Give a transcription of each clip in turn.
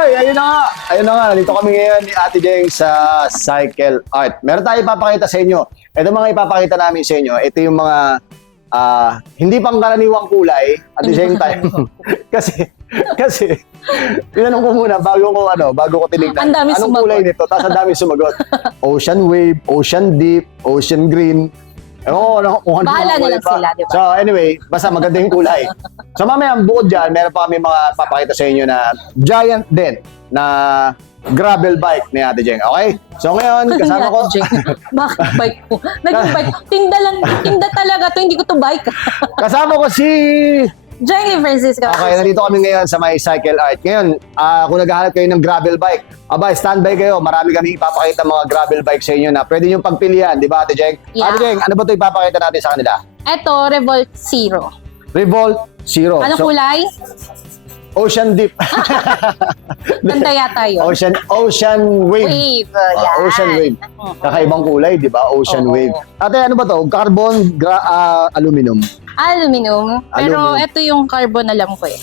Hoy, ayun na nga. Ayun na nga, nandito kami ngayon ni Ate Jeng sa Cycle Art. Meron tayong ipapakita sa inyo. Ito mga ipapakita namin sa inyo. Ito yung mga hindi pang karaniwang kulay at the same time. kasi tinanong ko muna bago ko tinignan. Anong kulay nito? Tapos ang dami sumagot. Ocean wave, ocean deep, ocean green. Bahala na lang sila, di ba? So anyway, basta maganda yung kulay. So mamaya, bukod dyan, meron pa kami mga papakita sa inyo na giant din na gravel bike ni Ate Jeng. Okay? So ngayon, kasama ko... Bakit bike ko? Naging bike. Tinda talaga to, hindi ko to bike. Kasama ko si... Jenny Francisco. Okay, nandito kami ngayon sa may Cycle Art. Ngayon, kung naghahanap kayo ng gravel bike, standby kayo. Marami kami ipapakita mga gravel bike sa inyo na pwede nyo pagpilian. Di ba, Ate Jeng? Yeah. Ate Jeng, ano ba ito ipapakita natin sa kanila? Ito, Revolt Zero. Revolt Zero. Ano kulay? Ocean Deep. Ganda yata yun. Ocean Wave. Yan. Ocean Wave. Kakaibang kulay, di ba? Ocean Wave. Ate, ano ba to? Carbon, aluminum. Aluminum. Pero ito yung carbon alam ko eh.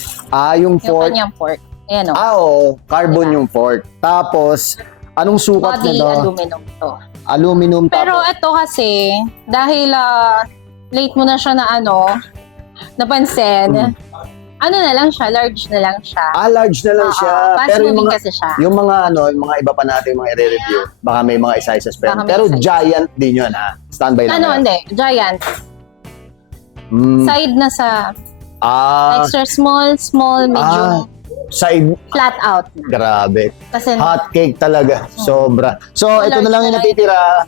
Yung Yung fork. kanyang fork. Ayan o. Oo. Carbon diba? Yung fork. Tapos, anong sukat Body na to? aluminum to. Aluminum. Pero ito kasi, dahil late mo na siya na napansin, ano na lang siya, large na lang siya. Large na lang siya. Fast moving kasi siya. Yung mga mga iba pa natin mga i-review, baka may mga sizes pa. Pero giant din yun ha. Standby lang. Hindi. Giant. Side na sa extra small, medium. Side. Flat out. Grabe. Kasi hot cake talaga. Sobra. So, ito na lang yung natitira.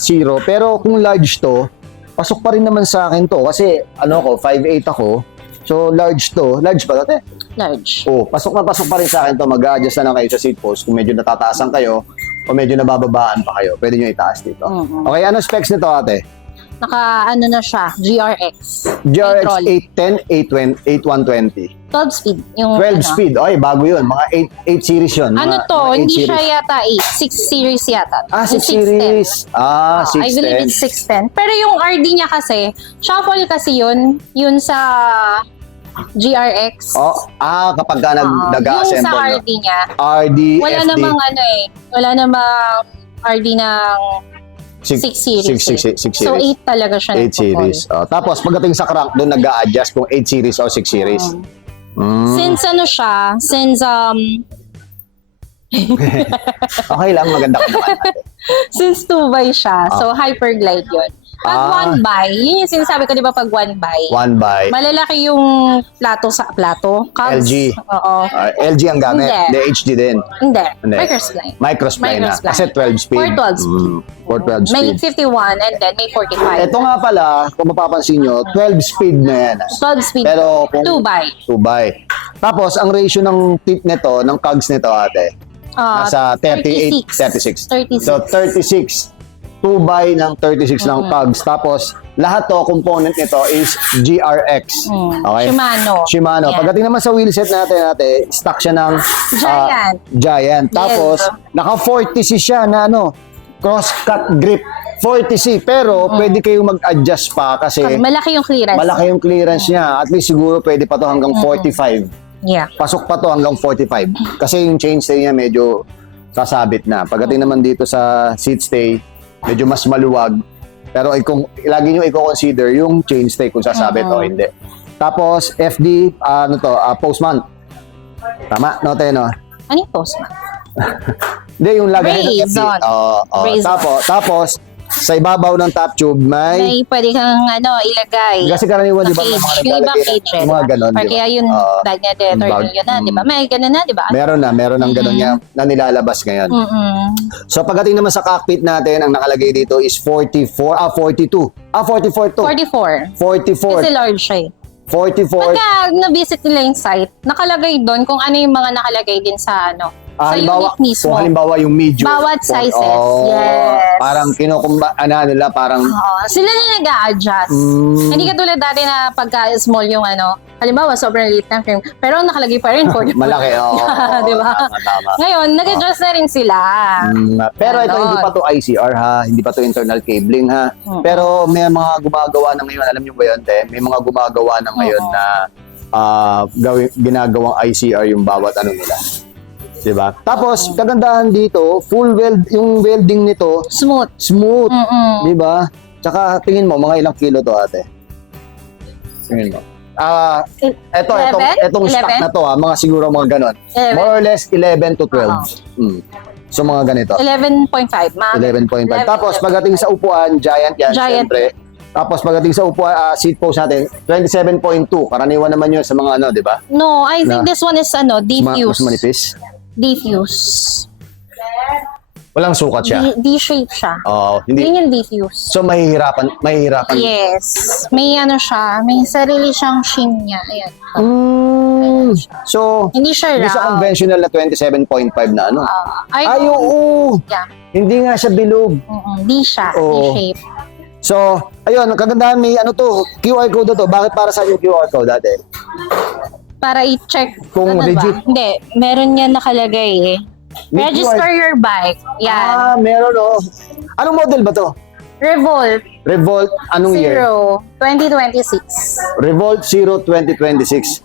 Zero. Pero kung large to, pasok pa rin naman sa akin to. Kasi, 5'8" ako. So, large to. Large ba dati? Large. Pasok pa rin sa akin to. Mag-a-adjust na lang kayo sa seat post. Kung medyo natataasan kayo, o medyo nabababaan pa kayo, pwede nyo itaas dito. Okay, ano specs nito, ate? Na siya, GRX. GRX 810, 8120. 12 speed. Yung 12 speed. Ay, bago yun. Mga 8 series yun. Hindi siya yata 8. 6 series yata. 6 series. 610. I believe it's 610. Pero yung RD niya kasi, shuffle kasi yun. Yun sa GRX. Kapag ka nag-assemble. Yung sa RD niya. RD, wala FD. Wala namang RD ng 6 series. 6 series. So 8 talaga siya. 8 series. Tapos pagdating sa crank, doon nag-a-adjust kung 8 series o 6 series. Since okay lang, maganda ka naman. Since 2x siya, so hyperglide yun. Pag 1x, yun yung sinasabi ko, di ba, pag 1x, malalaki yung plato. Cogs, LG. Oo. LG ang gamit. Hindi. HD din. Hindi. Microspline. Microspline na. Kasi 12 speed. 412 speed. 412 speed. May 51 and then may 45. Ito nga pala, kung mapapansin nyo, 12 speed na yan. 12 speed. Pero kung 2x. 2x. Tapos, ang ratio ng tip nito, ng cogs nito, ate, nasa 36. So, 36. 2x ng 36 ng cogs. Tapos, lahat to, component nito is GRX. Okay? Shimano. Yeah. Pagdating naman sa wheelset natin, stock siya ng Giant. Tapos, naka 40C siya na cross-cut grip. 40C. Pero, pwede kayong mag-adjust pa kasi malaki yung clearance. Malaki yung clearance niya. At least siguro pwede pa to hanggang 45. Yeah. Pasok pa to hanggang 45. Kasi yung chainstay niya medyo sasabit na. Pagdating naman dito sa seat stay, medyo mas maluwag. Pero kung lagi nyo i-consider yung chainstay kung sasabit o hindi. Tapos, FD, post mount. Tama, no, no? Ano yung post mount? Hindi, yung lagay ng FD. Tapos, sa ibabaw ng top tube, may pwede kang ilagay. Kasi karaniwan, di ba? Yung iba cage. Mga ganon, kaya yun, yun na, di ba? May ganon na, di ba? Meron ng ganon na nilalabas ngayon. So, pagdating naman sa cockpit natin, ang nakalagay dito is 42. 44 to. 44. Kasi large siya 44. Pagka na-visit nila yung site, nakalagay doon kung ano yung mga nakalagay din sa sa unit mismo. Kung halimbawa yung medium. Bawat sizes. Yes. Parang nila, parang... sila na nag-a-adjust. Hindi katulad dati na pagka small yung halimbawa sobrang liit ng frame, pero nakalagay pa rin 44. Malaki, di ba? Tama. Ngayon, nag-adjust na rin sila. Pero ito, hindi pa to ICR ha, hindi pa to internal cabling ha. Pero may mga gumagawa na ngayon, alam niyo ba yun, te? May mga gumagawa na ngayon na ginagawang ICR yung bawat nila. Diba? Tapos, kagandahan dito, full weld, yung welding nito, Smooth. smooth. Mm-mm. Diba? Tsaka, tingin mo, mga ilang kilo to, ate? Tingin mo. Etong stock 11? na to, mga siguro mga ganon. 11. More or less, 11 to 12. So, mga ganito. 11.5. 11.5. Tapos, pagdating sa upuan, giant yan, Giant. syempre. Tapos, pagdating sa upuan, seat post natin, 27.2. Karaniwan naman yun sa mga di ba? No, I think this one is Mas diffuse. manipis. Diffuse. Walang sukat siya. D-shape siya. Oo, hindi. Yun yung diffuse. So, mahihirapan. Yes. May siya. May sarili siyang sheen niya. Ayan. So, Hindi siya hindi siya round. conventional na 27.5 na ano. Ay, oo. Yeah. Hindi nga siya bilog. Di siya. Oo. D-shape. So, ayun, kagandahan may QR code na to. Bakit para sa yung QR code dati? Para i-check. Kung ba? legit. Hindi. Meron yan nakalagay eh. May Register your bike. Yan. Meron Anong model ba to? Revolt Revolt, anong year? 2026. Revolt 0 2026.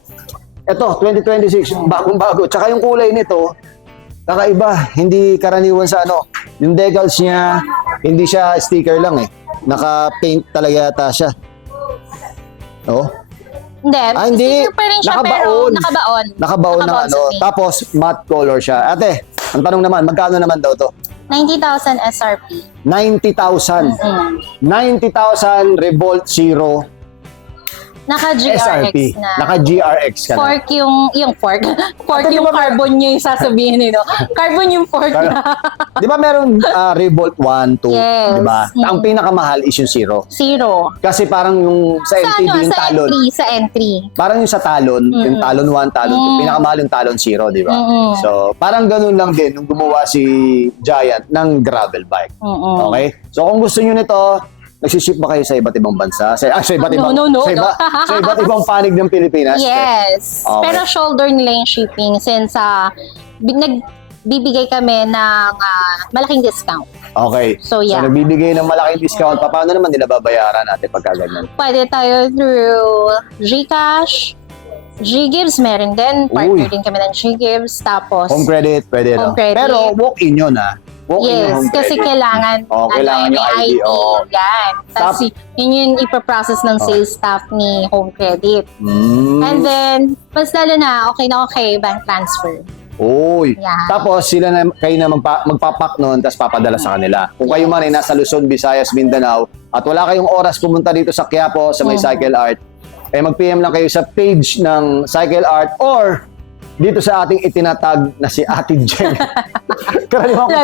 Ito, 2026, bagong-bago. Tsaka yung kulay nito, kakaiba. Hindi karaniwan sa yung decals niya, hindi siya sticker lang eh. Naka-paint talaga yata siya. Oh. Hindi. Hindi. Sticker pa rin siya Nakabaon. pero nakabaon. Nakabaon ng sa paint. Tapos, matte color siya. Ate, ang tanong naman, magkano naman daw to? 90,000 SRP. 90,000. 90,000 Revolt Zero Naka-GRX SRP. na. Naka-GRX ka na. Fork yung fork. Fork Ate, di yung ba carbon niya yung sasabihin nito. Carbon yung fork niya. Di ba meron Revolt 1, 2? Yes. Di ba? Ang pinakamahal is yung Zero. Zero. Kasi parang yung sa MTB yung Sa talon. entry. Sa entry. Parang yung sa talon, yung talon 1, talon 2, pinakamahal yung talon 0, di ba? So, parang ganun lang din nung gumawa si Giant ng gravel bike. Okay? So, kung gusto nyo nito, nagsiship ba kayo sa iba't ibang bansa? Sa iba't ibang, No. sa iba't ibang panig ng Pilipinas? Yes. Okay. Pero shoulder nila yung shipping since nagbibigay kami ng malaking discount. Okay. So, yeah. So, nagbibigay ng malaking discount. Paano naman nila babayaran natin pagka ganyan? Pwede tayo through GCash, G-Gives, meron din. Partner din kami ng G-Gives. Tapos, Home credit, pwede Home no? credit. Pero walk-in yun Walk-in yung yes, home kasi credit. kailangan, Kailangan may yung ID. ID. Yan. Tapos, yun yung ipaprocess ng sales staff ni Home Credit. And then, mas lalo na, okay, bank transfer. Uy. Yeah. Tapos kayo na magpapak noon tapos papadala sa kanila. Kung kayo man ay nasa Luzon, Visayas, Mindanao at wala kayong oras pumunta dito sa Quiapo sa may Cycle Art, mag-PM lang kayo sa page ng Cycle Art or dito sa ating itinatag na si Ate Jen. Karaniwan ko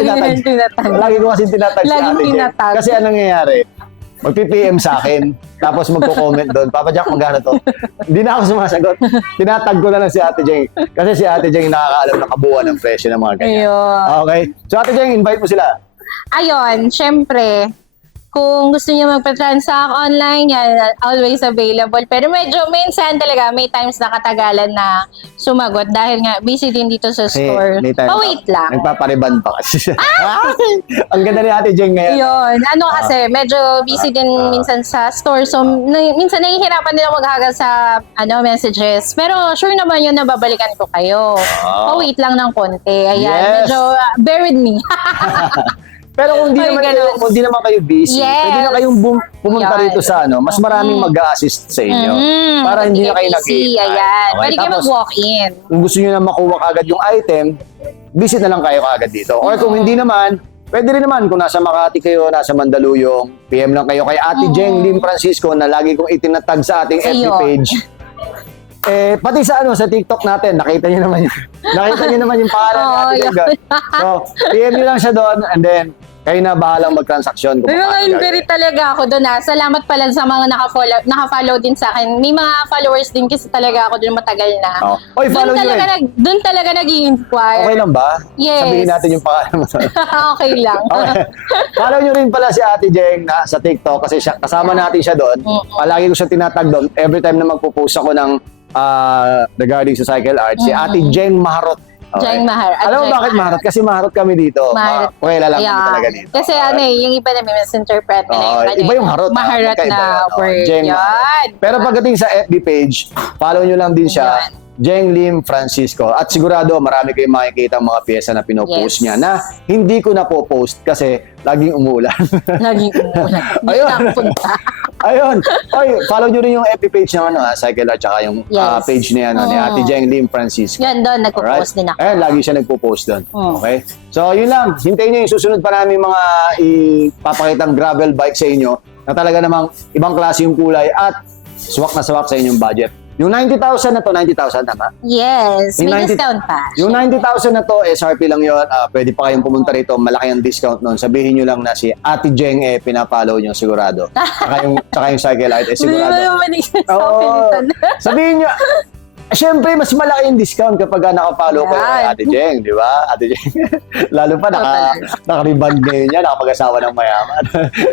tinatag. Lagi ko kasi tinatag si Ate Jen. Kasi anong nangyayari? Magpi-PM sa akin, tapos magko-comment doon. Papa Jack, magkano to? Hindi na ako sumasagot. Tinatag ko na lang si Ate Jeng. Kasi si Ate Jeng nakakaalam ng kabuuan ng presyo ng mga ganyan. Ayun. Okay? So Ate Jeng, invite mo sila. Ayun, syempre, kung gusto niyo magpa-transact online, yan, always available. Pero medyo minsan talaga, may times na katagalan na sumagot dahil nga busy din dito sa store. May time Wait lang. nagpapariban pa kasi siya. Ang ganda ni Ate Jeng ngayon. Yun. Kasi medyo busy din minsan sa store. So, minsan nahihirapan din ako maghagal sa messages. Pero sure naman yun na babalikan ko kayo. Wait lang ng konti. Ayan. Yes. Medyo bear with me. Pero kung di naman kayo busy, Yes. pwede na kayong pumunta Yan. rito sa mas maraming mag-a-assist sa inyo. Para hindi na kayo busy. nag-i-hintay. Ayan. Okay, Pwede kayo tapos, mag-walk-in. Kung gusto nyo na makuha kagad yung item, visit na lang kayo kagad dito. Or kung hindi naman, pwede rin naman kung nasa Makati kayo, nasa Mandaluyong, PM lang kayo kay Ate Jeng Lim Francisco na lagi kong itinatag sa ating FB Ayun. page. Pati sa sa TikTok natin, nakita niyo naman yung pangalan ni Ate Jeng. So, PM niyo lang siya doon and then kayo na bahalang mag-transaksyon. Pero inquiry talaga ako doon. Salamat pala sa mga naka-follow din sa akin. May mga followers din kasi talaga ako doon matagal na. Oy, follow niyo rin. Doon talaga nag-i-inquire. Okay lang ba? Yes. Sabihin natin yung pangalan mo. Okay lang. Okay. Follow nyo rin pala si Ate Jeng sa TikTok kasi kasama natin siya doon. Palagi ko siya tinatag doon. Every time na magpo-post ako ng regarding sa Cycle Art, si Ate Jeng Maharot. Okay. Jeng Maharot. Alam mo bakit Maharot? Kasi Maharot kami dito. Maharot. Kilala lang kami talaga dito. Kasi yung iba na may misinterpret nila. Iba yung harot. Maharot Magkaiba na yan. word. Jeng Yan. Pero pagdating sa FB page, follow nyo lang din siya. Jeng Lim Francisco. At sigurado marami kayong makikita ang mga pyesa na pinopost Yes. niya na hindi ko na po post kasi laging umulan. Naging umulan. Hindi Ayun. nakapunta. Ayun. Oy, follow nyo rin yung FB page ng Cycle Art tsaka yung Yes. page niya ni Ate Jeng Lim Francisco. Yan doon, nagpo-post din ako. Ayan, lagi siya nagpo-post doon. Mm. Okay? So, yun lang. Hintayin nyo yung susunod pa namin mga ipapakitang gravel bike sa inyo na talaga namang ibang klase yung kulay at swak na swak sa inyong budget. Yung 90,000 na to, 90,000 tama? Yes, Yung may 90 discount pa. Yung 90,000 na to, SRP lang yun. Pwede pa kayong pumunta rito. Malaki ang discount nun. Sabihin nyo lang na si Ate Jeng pinapollow nyo sigurado. Tsaka yung Cycle Art Hindi sigurado. mo yung manigyan sa Oo. pilitan. Sabihin nyo, syempre, mas malaki yung discount kapag nakapollow kayo kay Yan. Ate Jeng, di ba? Ate Jeng. Lalo pa, naka-reband ngayon niya, nakapag-asawa ng mayaman.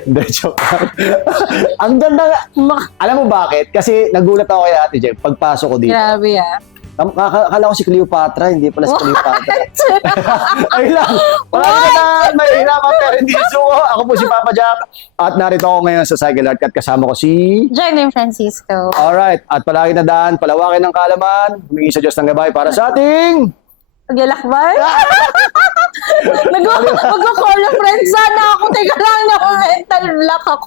Hindi, joke lang. Ang ganda nga. Alam mo bakit? Kasi nagulat ako kay Ate Jeng pagpasok ko dito. Grabe Akala ko si Cleopatra, hindi pala si Cleopatra. Ay lang. Maraming na mahirapan pero hindi suko. Ako po si Papa Jack at narito ako ngayon sa Cycle Art at kasama ko si... Jeng Francisco. Alright, at palagi na daan, palawakin ng kaalaman, humingi sa Diyos ng gabay para sa ating... Paglalakbay? Mag-call of friends sana ako. Teka lang, mental block ako.